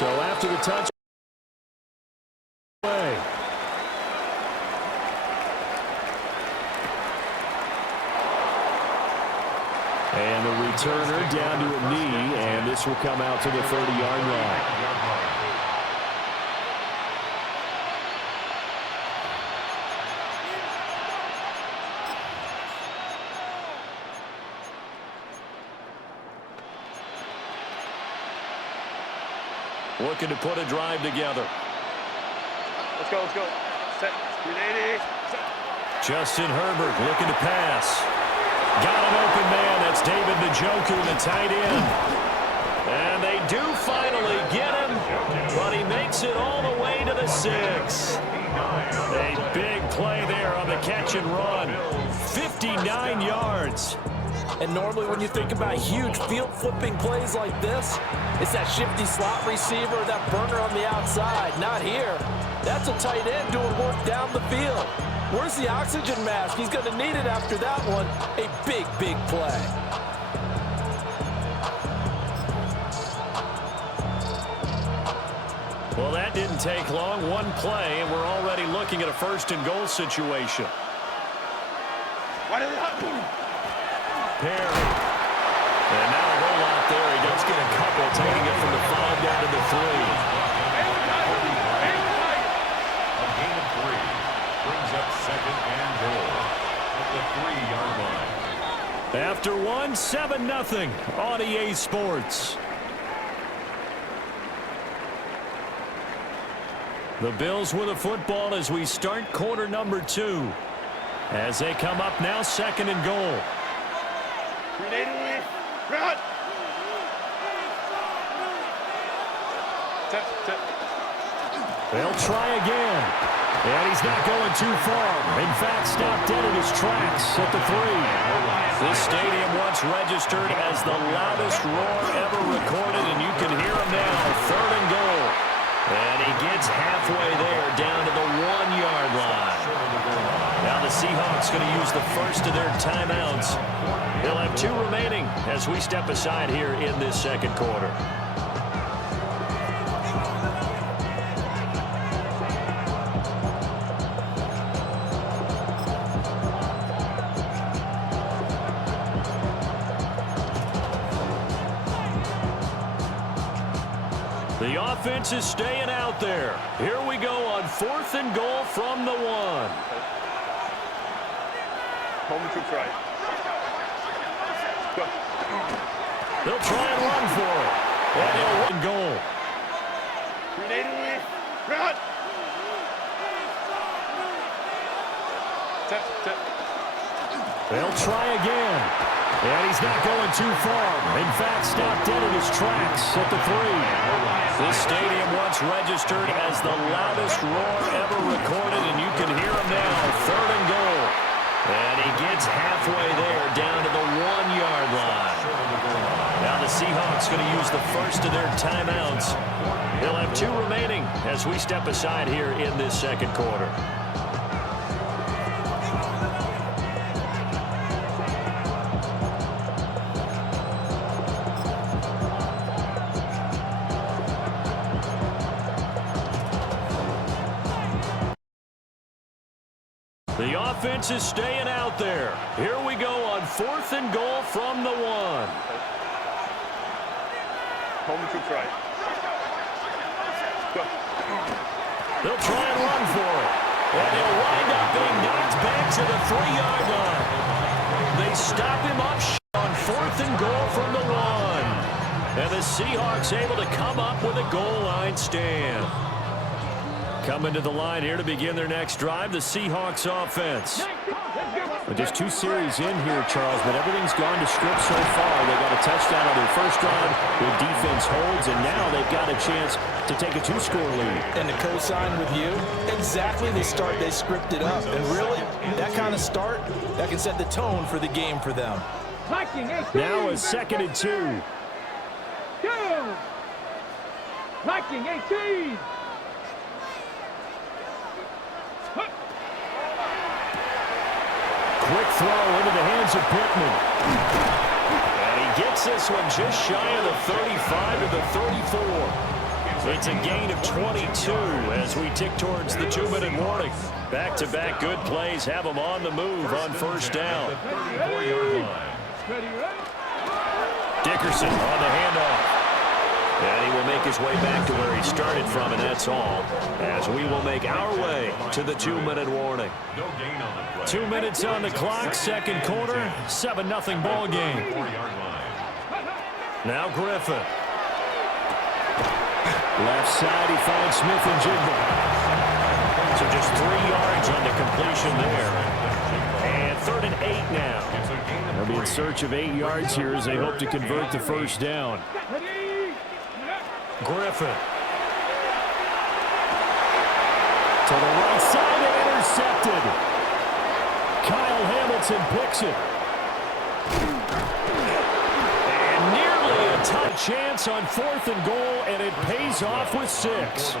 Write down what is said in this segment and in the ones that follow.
So after the touch. And the returner down to a knee, and this will come out to the 30-yard line. Looking to put a drive together. Let's go, let's go. Set. 380. Set. Justin Herbert looking to pass. Got an open man. That's David Njoku, the tight end. And they do finally get him, but he makes it all the way to the 6. A big play there on the catch and run. 59 yards. And normally when you think about huge field-flipping plays like this, it's that shifty slot receiver, that burner on the outside. Not here. That's a tight end doing work down the field. Where's the oxygen mask? He's going to need it after that one. A big, big play. Well, that didn't take long. One play, and we're already looking at a first-and-goal situation. Perry. And now a whole lot there. He does get a couple, taking it from the 5 down to the 3. A gain of 3 brings up second and goal at the 3-yard line. After one, 7-0 on EA Sports. The Bills with a football as we start quarter number 2. As they come up now, second and goal. They'll try again. And he's not going too far. In fact, stopped dead in his tracks at the 3. This stadium once registered as the loudest roar ever recorded, and you can hear him now. Third and goal. And he gets halfway there, down to the 1-yard line. Now the Seahawks going to use the first of their timeouts. They'll have 2 remaining as we step aside here in this second quarter. The offense is staying out there. Here we go on 4th and goal from the 1. Home troops right. Go. They'll try and run for it. And he'll win goal. 380. Run. Set. They'll try again. And he's not going too far. In fact, stopped dead in his tracks at the 3. This stadium once registered as the loudest roar ever recorded, and you can hear him now. 3rd and goal. And he gets halfway there, down to the 1-yard line. Now the Seahawks going to use the first of their timeouts. They'll have 2 remaining as we step aside here in this second quarter. The offense is staying out there. Here we go on 4th and goal from the 1. Home troops right. Go. They'll try and run for it. And he'll wind up being knocked back to the 3-yard line. They stop him up on 4th and goal from the 1. And the Seahawks able to come up with a goal line stand. Coming to the line here to begin their next drive, the Seahawks offense. Just 2 series in here, Charles, but everything's gone to script so far. They got a touchdown on their first drive. Their defense holds, and now they've got a chance to take a 2-score lead. And to co-sign with you, exactly the start they scripted up. And really, that kind of start, that can set the tone for the game for them. Now a 2nd and 2. Viking 18. Quick throw into the hands of Pittman. And he gets this one just shy of the 35 to the 34. It's a gain of 22 as we tick towards the 2-minute warning. Back-to-back good plays have them on the move on first down. Dickerson on the handoff. And he will make his way back to where he started from, and that's all, as we will make our way to the 2-minute warning. 2 minutes on the clock, second quarter, 7-0 ball game. Now Griffin. Left side, he finds Smith and Jigba. So just 3 yards on the completion there. And 3rd and 8 now. They'll be in search of 8 yards here as they hope to convert the first down. Griffin. To the right side and intercepted. Kyle Hamilton picks it. And nearly a touch chance on 4th and goal, and it pays off with 6.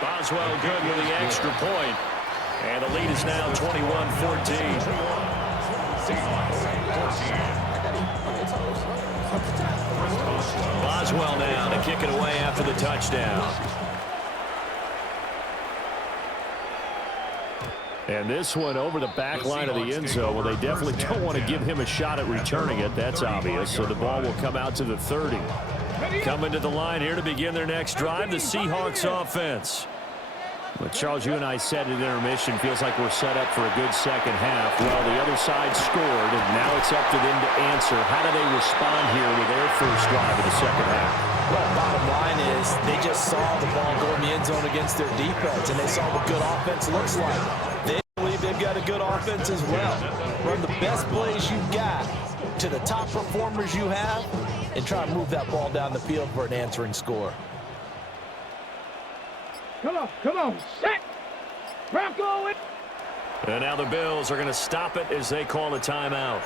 Boswell good with the extra point. And the lead is now 21-14. Boswell now to kick it away after the touchdown. And this one over the back line of the end zone. Well, they definitely don't want to give him a shot at returning it. That's obvious. So the ball will come out to the 30. Coming to the line here to begin their next drive, the Seahawks offense. But Charles, you and I said at intermission, feels like we're set up for a good second half. Well, the other side scored, and now it's up to them to answer. How do they respond here with their first drive of the second half? Well, bottom line is they just saw the ball go in the end zone against their defense, and they saw what good offense looks like. They believe they've got a good offense as well. Run the best plays you've got to the top performers you have, and try to move that ball down the field for an answering score. Come on, set! Bronco! And now the Bills are going to stop it as they call a timeout.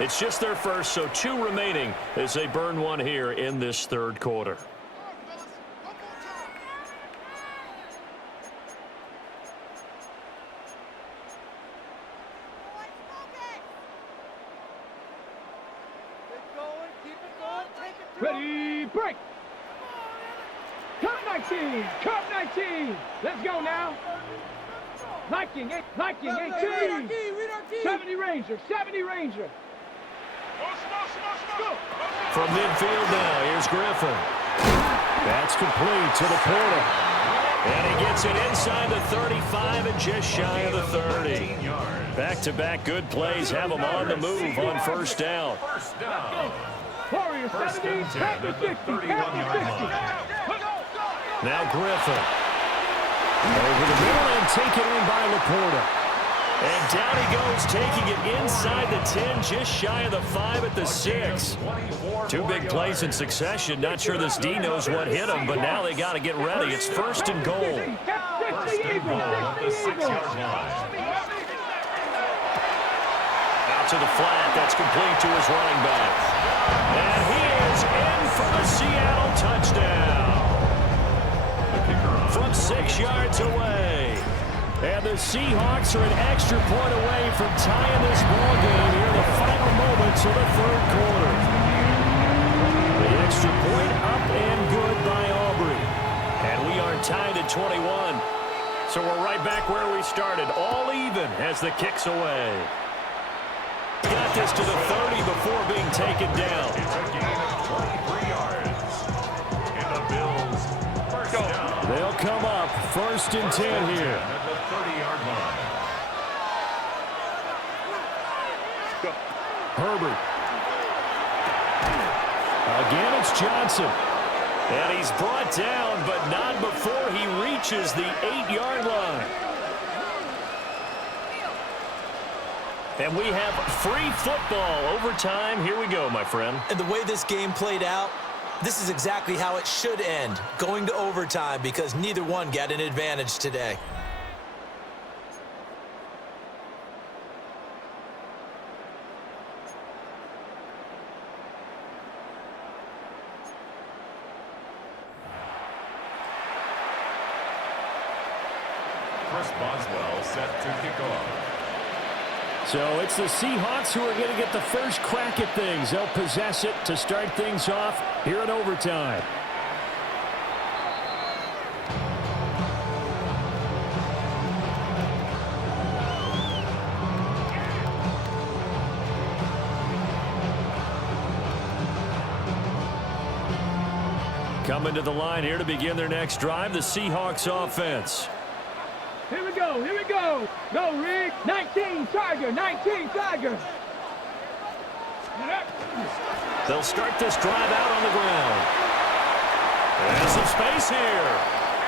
It's just their first, so 2 remaining as they burn one here in this third quarter. Ready, break! Cut 19! Cut 19! Let's go now! Viking 18! 70 Ranger! 70 Ranger! From midfield now, here's Griffin. That's complete to the Porter. And he gets it inside the 35 and just shy of the 30. Back-to-back good plays have them on the move on first down. Warrior 70, Panther 60, Panther 60. Now Griffin. Over the middle and taken in by Laporta. And down he goes, taking it inside the 10, just shy of the 5 at the 6. 2 big plays in succession. Not sure this D knows what hit him, but now they got to get ready. It's 1st and goal. Out to the flat. That's complete to his running back. And he is in for the Seattle touchdown. From 6 yards away. And the Seahawks are an extra point away from tying this ball game here in the final moments of the third quarter. The extra point up and good by Aubrey. And we are tied at 21. So we're right back where we started, all even as the kick's away. Got this to the 30 before being taken down. They'll come up 1st and 10 here. Herbert. Again, it's Johnson. And he's brought down, but not before he reaches the 8-yard line. And we have free football overtime. Here we go, my friend. And the way this game played out, this is exactly how it should end, going to overtime, because neither one got an advantage today. Chris Boswell set to kick off. So it's the Seahawks who are going to get the first crack at things. They'll possess it to start things off here in overtime. Coming to the line here to begin their next drive, the Seahawks offense. Here we go, here we go. Go, Rick. 19, Tiger, 19, Tiger. They'll start this drive out on the ground. And some space here.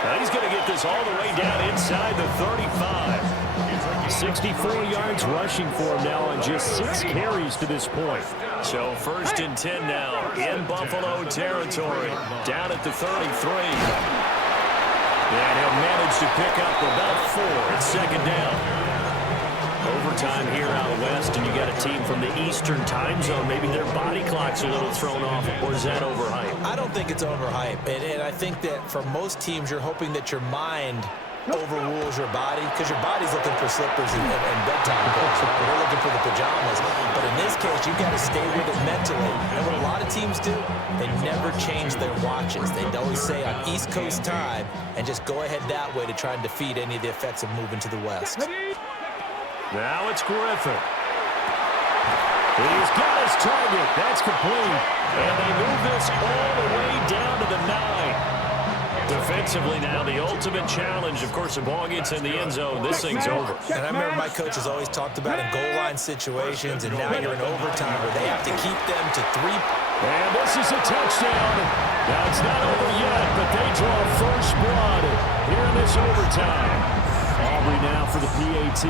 Now he's going to get this all the way down inside the 35. 64 yards rushing for him now on just 6 carries to this point. So 1st and 10 now in Buffalo territory. Down at the 33. And he'll manage to pick up about 4 at 2nd down. Overtime here out west, and you got a team from the Eastern time zone. Maybe their body clock's a little thrown off, or is that overhyped? I don't think it's overhyped, and I think that for most teams, you're hoping that your mind overrules your body, because your body's looking for slippers and bedtime clothes. They're looking for the pajamas. But in this case, you've got to stay with it mentally. And what a lot of teams do, they never change their watches. They always say on East Coast time, and just go ahead that way to try and defeat any of the effects of moving to the West. Now it's Griffin. He's got his target. That's complete. And they move this all the way down to the 9. Defensively now, the ultimate challenge. Of course, the ball gets in the end zone. This thing's over. And I remember my coach has always talked about in goal line situations, and now you're in overtime where they have to keep them to 3. And this is a touchdown. Now, it's not over yet, but they draw first blood here in this overtime. Aubrey now for the PAT.